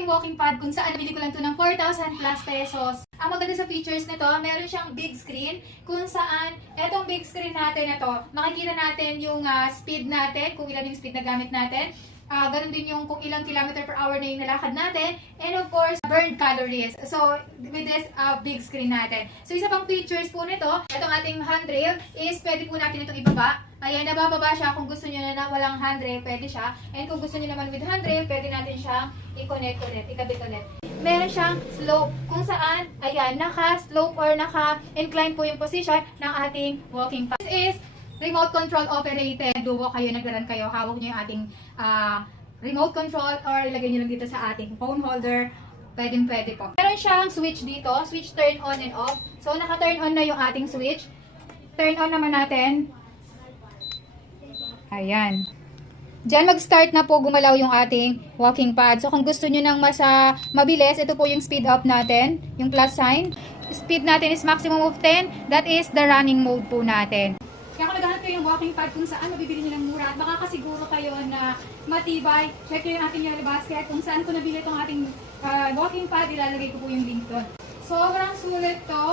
ating walking pad kung saan nabili ko lang ito ng 4,000 plus pesos. Ang maganda sa features nito, meron siyang big screen kung saan etong big screen natin na to, makikita natin yung speed natin, kung ilan yung speed na gamit natin. Ganun din yung kung ilang kilometer per hour na yung nalakad natin. And of course, burned calories. So, with this big screen natin. So, isa pang features po nito, itong ating handrail is pwede po natin itong ibaba. Ayan, nabababa siya. Kung gusto nyo na walang handrail, pwede siya. And kung gusto nyo naman with handrail, pwede natin siyang i-connect ulit, ikabit ulit. Meron siyang slope kung saan, ayan, naka-slope or naka-incline po yung position ng ating walking path. This is remote control operated. Duo kayo, naglaran kayo, hawak nyo yung ating remote control or ilagay nyo lang dito sa ating phone holder. Pwede po. Meron siyang switch dito, switch turn on and off. So, naka-turn on na yung ating switch. Turn on naman natin. Ayan. Diyan mag-start na po gumalaw yung ating walking pad. So, kung gusto nyo ng mas mabilis, ito po yung speed up natin, yung plus sign. Speed natin is maximum of 10. That is the running mode po natin. Kaya kung naghahanap kayo ng walking pad kung saan mabibili nyo ng mura at makakasiguro kayo na matibay, check nyo yung ating yellow basket. Kung saan ko nabili itong ating walking pad, ilalagay ko po yung link doon. Sobrang sulit to.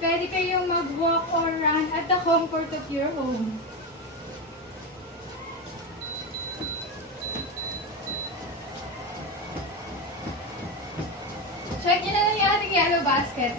Pwede kayong mag-walk or run at the comfort of your home. Check nyo na lang yung ating yellow basket.